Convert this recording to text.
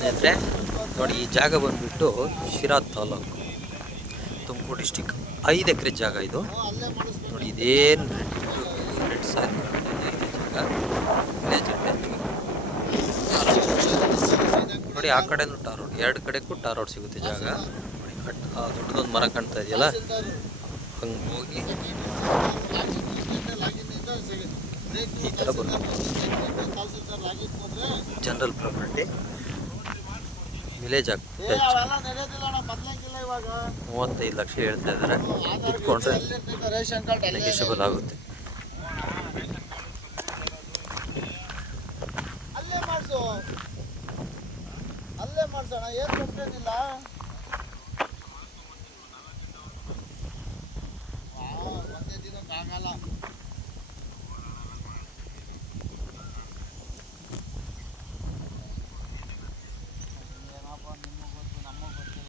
ಸ್ನೇಹಿತರೆ ನೋಡಿ, ಈ ಜಾಗ ಬಂದುಬಿಟ್ಟು ಶಿರಾ ತಾಲೂಕು, ತುಮಕೂರು ಡಿಸ್ಟಿಕ್. 5 ಎಕರೆ ಜಾಗ ಇದು ನೋಡಿ. ಇದೇನು ರೆಡ್ ಸಾಯಿಲ್ ಜಾಗ ನೋಡಿ. ಆ ಕಡೆನೂ ಟಾರ್ ರೋಡ್, 2 ಕಡೆಗೂ ಟಾರ್ ರೋಡ್ ಸಿಗುತ್ತೆ ಜಾಗ ನೋಡಿ. ದೊಡ್ಡದೊಂದು ಮರ ಕಾಣ್ತಾ ಇದೆಯಲ್ಲ, ಹಂಗೆ ಹೋಗಿ ಈ ಥರ ಬರುತ್ತೆ. ಜನರಲ್ ಪ್ರಾಪರ್ಟಿ, ವಿಲೇಜ್ ಆಗ್ತದೆ. 35 ಲಕ್ಷ ಹೇಳ್ತಾ ಇದ್ದಾರೆ. ಕುತ್ಕೊಂಡ್ರೆ ನೆಗೆಷಬಲ್ ಆಗುತ್ತೆ. ಅಲ್ಲೇ ಮಾಡ್ಸೋಣ, ಏನು ಕಂಪ್ಲೇಂಟ್ ಇಲ್ಲ.